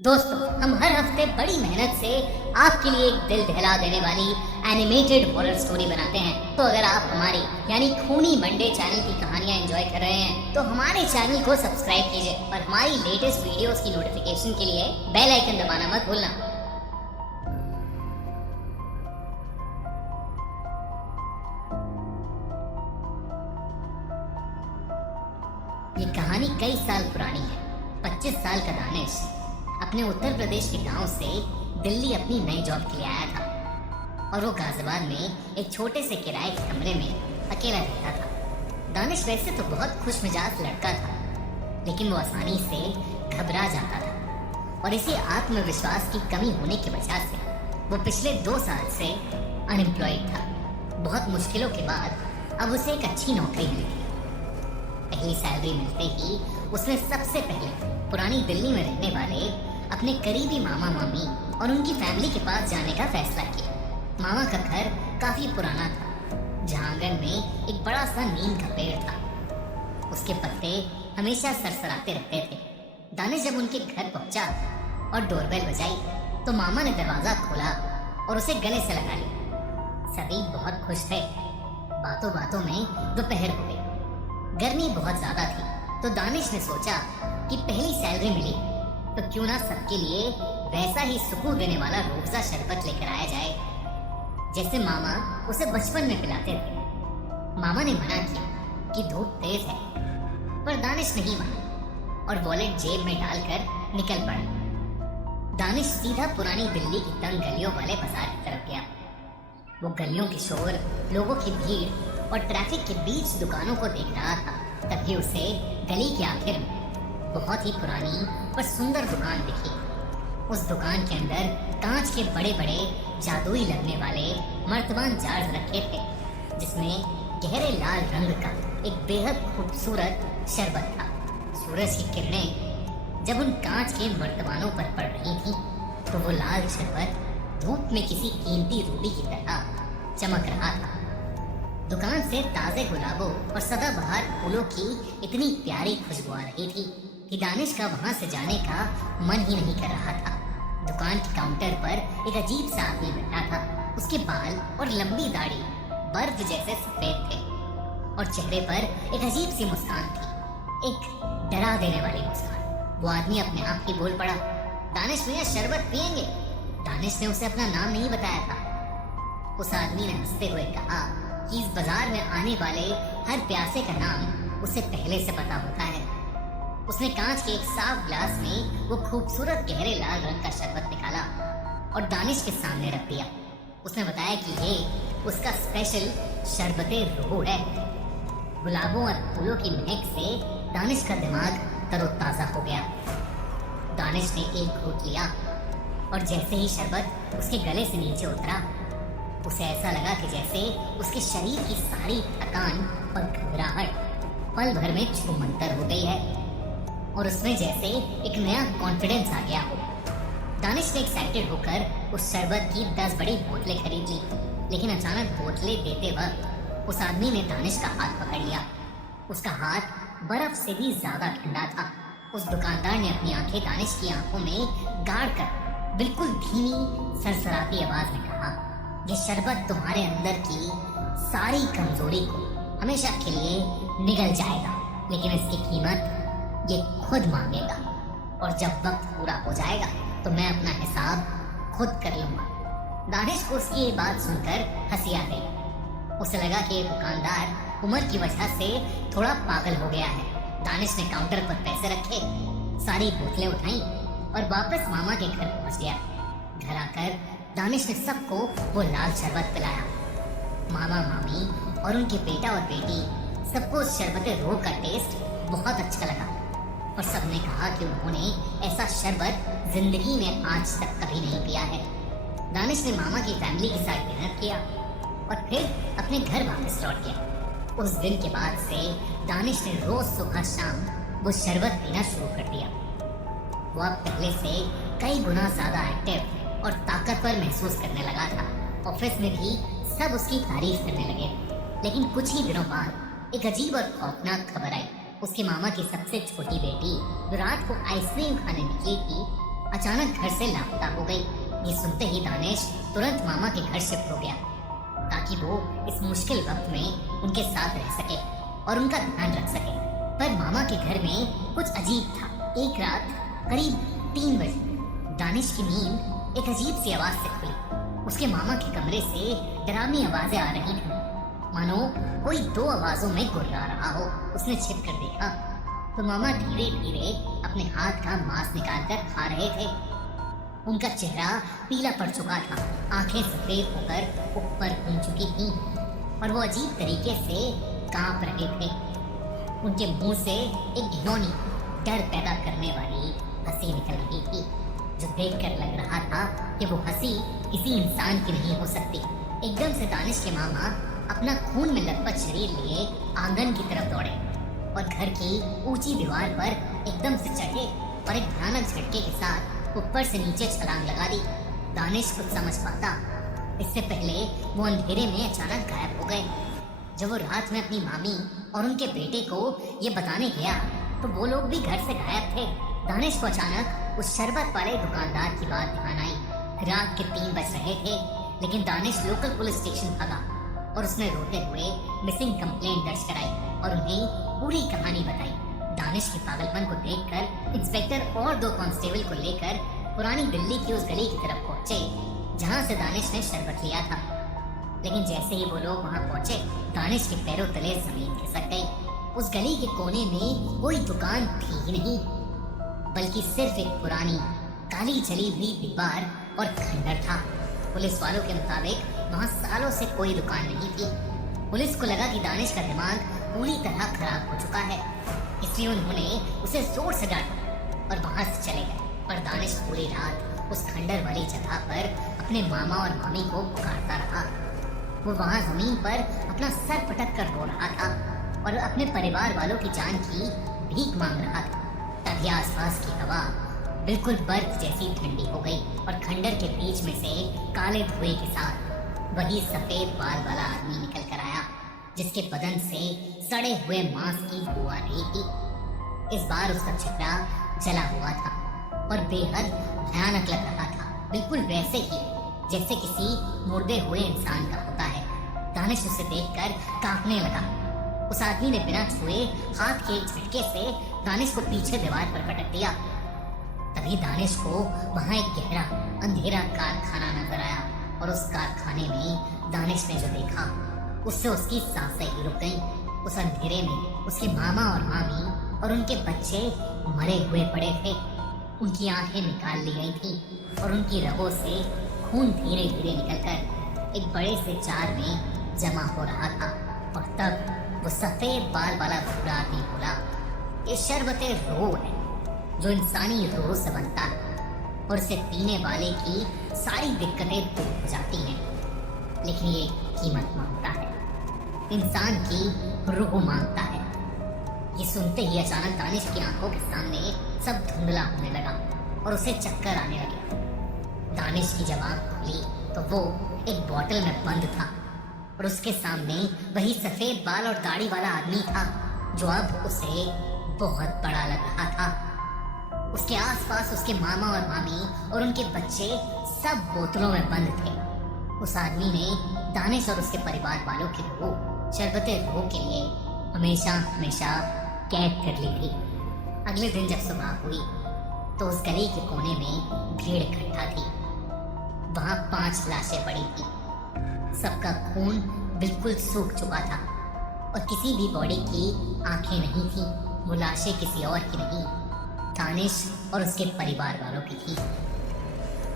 दोस्तों, हम हर हफ्ते बड़ी मेहनत से आपके लिए एक दिल दहला देने वाली एनिमेटेड हॉरर स्टोरी बनाते हैं। तो अगर आप हमारी यानी खूनी मंडे चैनल की कहानियां एंजॉय कर रहे हैं तो हमारे चैनल को सब्सक्राइब कीजिए और हमारी लेटेस्ट वीडियोस की नोटिफिकेशन के लिए बेल आइकन दबाना मत भूलना। ये कहानी कई साल पुरानी है। 25 साल का दानिश अपने उत्तर प्रदेश के गांव से दिल्ली अपनी नई जॉब के लिए आया था और वो गाजियाबाद में एक छोटे से किराए के कमरे में अकेला रहता था। दानिश वैसे तो बहुत खुशमिजाज लड़का था, लेकिन वो आसानी से घबरा जाता था और इसी आत्मविश्वास की कमी होने की वजह से वो पिछले 2 साल से अनएम्प्लॉयड था। बहुत मुश्किलों के बाद अब उसे एक अच्छी नौकरी मिली थी। पहली सैलरी मिलते ही उसने सबसे पहले पुरानी दिल्ली में रहने वाले अपने करीबी मामा मामी और उनकी फैमिली के पास जाने का फैसला किया। मामा का घर काफी पुराना था, जहाँ आंगन में एक बड़ा सा नीम का पेड़ था। उसके पत्ते हमेशा सरसराते रहते थे। दानिश जब उनके घर पहुंचा और डोरबेल बजाई तो मामा ने दरवाजा खोला और उसे गले से लगा लिया। सभी बहुत खुश थे। बातों बातों में दोपहर हो गई। गर्मी बहुत ज्यादा थी तो दानिश ने सोचा कि पहली सैलरी मिली तो क्यों ना सबके लिए वैसा ही सुकून देने वाला रूअफ़ज़ा शरबत लेकर आया जाए जैसे मामा उसे बचपन में पिलाते थे। मामा ने मना किया कि धूप तेज है, पर दानिश नहीं माना और वॉलेट जेब में डालकर निकल पड़ा। दानिश सीधा पुरानी दिल्ली की तंग गलियों वाले बाजार की तरफ गया। वो गलियों के शोर, लोगों की भीड़ और ट्रैफिक के बीच दुकानों को देख रहा था। तभी उसे गली के आखिर में बहुत ही पुरानी और सुंदर दुकान दिखी। उस दुकान के अंदर कांच के बड़े बड़े जादुई लगने वाले मर्तबान जार्स रखे थे, जिसमें गहरे लाल रंग का एक बेहद खूबसूरत शरबत था। सूरज की किरणें जब उन कांच के मर्तबानों पर पड़ रही थी तो वो लाल शरबत धूप में किसी कीमती रूबी की तरह चमक रहा था। दुकान से ताजे गुलाबों और सदाबहार फूलों की इतनी प्यारी खुशबू आ रही थी कि दानिश का वहां से जाने का मन ही नहीं कर रहा था। दुकान के काउंटर पर एक अजीब सा आदमी बैठा था। उसके बाल और लंबी दाढ़ी बर्फ जैसे सफेद थे और चेहरे पर एक अजीब सी मुस्कान थी, एक डरा देने वाली मुस्कान। वो आदमी अपने आप ही बोल पड़ा, दानिश भैया शरबत पियेंगे? दानिश ने उसे अपना नाम नहीं बताया था। उस आदमी ने हंसते हुए कहा कि इस बाजार में आने वाले हर प्यासे का नाम उसे पहले से पता होता है। उसने कांच के एक साफ ग्लास में वो खूबसूरत गहरे लाल रंग का शरबत निकाला और दानिश के सामने रख दिया। उसने बताया कि ये उसका स्पेशल शरबते रूह है। गुलाबों और फूलों की महक से दानिश का दिमाग तरोताजा हो गया। दानिश ने एक घूंट लिया और जैसे ही शरबत उसके गले से नीचे उतरा, उसे ऐसा लगा कि जैसे उसके शरीर की सारी थकान और घबराहट पल भर में छूमंतर हो गई है और उसमें जैसे एक नया कॉन्फिडेंस आ गया हो। दानिश ने एक्साइटेड होकर उस शरबत की 10 बड़ी बोतलें खरीद ली, लेकिन अचानक बोतलें देते वक्त उस आदमी ने दानिश का हाथ पकड़ लिया। उसका हाथ बर्फ से भी ज्यादा ठंडा था। उस दुकानदार ने अपनी आंखें दानिश की आंखों में गाड़ कर बिल्कुल धीमी सरसराती आवाज में कहा, ये शरबत तुम्हारे अंदर की सारी कमजोरी को हमेशा के लिए निगल जाएगा, लेकिन इसकी कीमत ये खुद मांगेगा और जब वक्त पूरा हो जाएगा तो मैं अपना हिसाब खुद कर लूंगा। दानिश को उसकी ये बात सुनकर हंसी आ गई। उसे लगा कि ये दुकानदार उम्र की वजह से थोड़ा पागल हो गया है। दानिश ने काउंटर पर पैसे रखे, सारी बोतलें उठाई और वापस मामा के घर पहुंच गया। घर आकर दानिश ने सबको वो लाल शरबत पिलाया। मामा मामी और उनके बेटा और बेटी सबको उस शरबते रूह का टेस्ट बहुत अच्छा लगा और सबने कहा कि उन्होंने ऐसा शरबत जिंदगी में आज तक कभी नहीं पिया है। दानिश ने मामा की फैमिली के साथ डिनर किया और फिर अपने घर वापस लौट गया। उस दिन के बाद से दानिश ने रोज सुबह शाम वो शरबत पीना शुरू कर दिया। वो अब पहले से कई गुना ज्यादा एक्टिव और ताकतवर महसूस करने लगा था। ऑफिस में भी सब उसकी तारीफ करने लगे। लेकिन कुछ ही दिनों बाद एक अजीब और खौफनाक खबर आई। उसके मामा की सबसे छोटी बेटी जो रात को आइसक्रीम खाने निकली थी, अचानक घर से लापता हो गई। ये सुनते ही दानिश तुरंत मामा के घर शिफ्ट हो गया ताकि वो इस मुश्किल वक्त में उनके साथ रह सके और उनका ध्यान रख सके। पर मामा के घर में कुछ अजीब था। एक रात करीब 3 बजे दानिश की नींद एक अजीब सी आवाज से खुली। उसके मामा के कमरे से डरावनी आवाजें आ रही थी, मानो कोई 2 आवाजों में गुर्रा रहा हो। उसने छिप कर देखा तो मामा धीरे धीरे अपने हाथ का मांस निकाल कर खा रहे थे। उनका चेहरा पीला पड़ चुका था, आंखें सफेद होकर ऊपर घूम चुकी थीं और वो अजीब तरीके से कांप रहे थे। उनके मुंह से एक घिनौनी, डर पैदा करने वाली हंसी निकल रही थी, जो देखकर लग रहा था कि वो हंसी किसी इंसान की नहीं हो सकती। एकदम से दानिश के मामा अपना खून में लथपथ शरीर लिए आंगन की तरफ दौड़े और घर की ऊंची दीवार पर एकदम से चढ़े और एक भयानक झटके के साथ ऊपर से नीचे छलांग लगा दी। दानिश कुछ समझ पाता इससे पहले वो अंधेरे में अचानक गायब हो गए। जब वो रात में अपनी मामी और उनके बेटे को ये बताने गया तो वो लोग भी घर से गायब थे। दानिश को अचानक उस शरबत वाले दुकानदार की बात ध्यान आई। रात के 3 बज रहे थे, लेकिन दानिश लोकल पुलिस स्टेशन भागा और उसने रोते हुए मिसिंग कंप्लेंट दर्ज कराई और उन्हें पूरी कहानी बताई। दानिश के पागलपन को देखकर इंस्पेक्टर और 2 कांस्टेबल को लेकर पुरानी दिल्ली की उस गली की तरफ पहुंचे जहां से दानिश ने शरबत लिया था। लेकिन जैसे ही वो लोग वहां पहुंचे, दानिश के पैरों तले जमीन खिसक गई। उस गली के कोने में कोई दुकान थी ही नहीं, बल्कि सिर्फ एक पुरानी काली जली हुई दीवार और खंडर था। पुलिस वालों के मुताबिक वहां सालों से कोई दुकान नहीं थी। पुलिस को लगा कि दानिश का दिमाग पूरी तरह खराब हो चुका है, इसलिए उन्होंने उसे जोर से डांटा और वहां से चले गए। पर दानिश पूरी रात उस खंडर वाली जगह पर अपने मामा और मामी को पुकारता रहा। वो वहां जमीन पर अपना सर पटक कर रो रहा था और अपने परिवार वालों की जान की भीख मांग रहा था। तभी आसपास की हवा बिल्कुल बर्फ जैसी ठंडी हो गई और खंडर के बीच में से काले धुएं के साथ वही सफेद बाल वाला आदमी निकल कर आया, जिसके बदन से सड़े हुए मांस की बू आ रही थी। इस बार उसका चेहरा जला हुआ था और बेहद भयानक लग रहा था, बिल्कुल वैसे ही जैसे किसी मुर्दे हुए इंसान का होता है। दानिश उसे देखकर कांपने लगा। उस आदमी ने बिना छुए हाथ के झटके से दानिश को पीछे दीवार पर पटक दिया। तभी दानिश को वहां एक गहरा अंधेरा कारखाना नजर आया और उस कारखाने में दानिश ने जो देखा उससे उसकी सांसें ही रुक गईं। उस अंधेरे में उसके मामा और मामी और उनके बच्चे मरे हुए पड़े थे। उनकी आंखें निकाल ली गई थी और उनकी रगों से खून धीरे धीरे निकलकर एक बड़े से जार में जमा हो रहा था। और तब वो सफेद बाल वाला बूढ़ा आदमी बोला, ये शरबत रूह है जो इंसानी रूह से बनता है और इसे पीने वाले की सारी दिक्कतें दूर हो जाती हैं, लेकिन ये कीमत मांगता है, इंसान की रूह मांगता है। ये सुनते ही अचानक दानिश की आंखों के सामने सब धुंधला होने लगा और उसे चक्कर आने लगे। दानिश की जब आंख खुली तो वो एक बोतल में बंद था और उसके सामने वही सफेद बाल और दाढ़ी वाला आदमी था जो अब उसे बहुत बड़ा लग रहा था। उसके आसपास उसके मामा और मामी और उनके बच्चे सब बोतलों में बंद थे। उस आदमी ने दानिश और उसके परिवार वालों की रूह शरबते रूह के लिए हमेशा हमेशा कैद कर ली थी। अगले दिन जब सुबह हुई तो उस गली के कोने में भीड़ इकट्ठा थी। वहां 5 लाशें पड़ी थी। सबका खून बिल्कुल सूख चुका था और किसी भी बॉडी की आंखें नहीं थी। वो लाशें किसी और की नहीं, दानिश और उसके परिवार वालों की थी।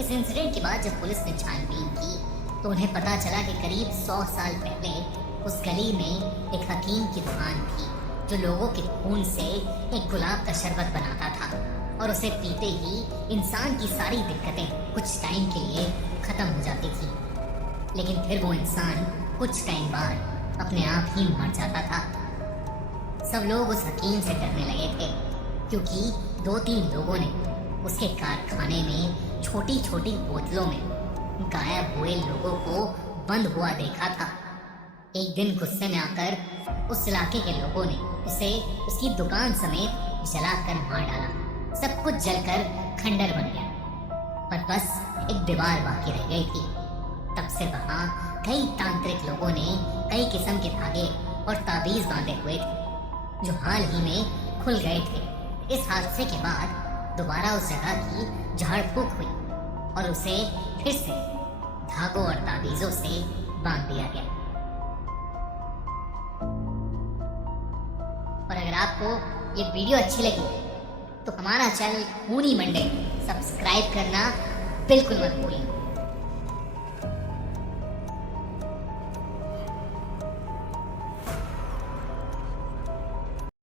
इस इंसिडेंट के बाद जब पुलिस ने छानबीन की तो उन्हें पता चला कि करीब 100 साल पहले उस गली में एक हकीम की दुकान थी जो लोगों के खून से एक गुलाब का शरबत बनाता था और उसे पीते ही इंसान की सारी दिक्कतें कुछ टाइम के लिए खत्म हो जाती थी। लेकिन फिर वो इंसान कुछ टाइम बाद अपने आप ही मर जाता था। सब लोग उस हकीम से डरने लगे थे क्योंकि 2-3 लोगों ने उसके कारखाने में छोटी छोटी बोतलों में गायब हुए लोगों को बंद हुआ देखा था। एक दिन गुस्से में आकर उस इलाके के लोगों ने उसे उसकी दुकान समेत जलाकर मार डाला। सब कुछ जलकर खंडर बन गया पर बस एक दीवार बाकी रह गई थी। तब से वहां कई तांत्रिक लोगों ने कई किस्म के धागे और ताबीज बांधे हुए थे जो हाल ही में खुल गए थे। इस हादसे के बाद दोबारा उस जगह की झाड़ फूक हुई और उसे फिर से धागों और ताबीजों से बांध दिया गया। और अगर आपको ये वीडियो अच्छी लगी तो हमारा चैनल खूनी मंडे सब्सक्राइब करना बिल्कुल मत भूलें।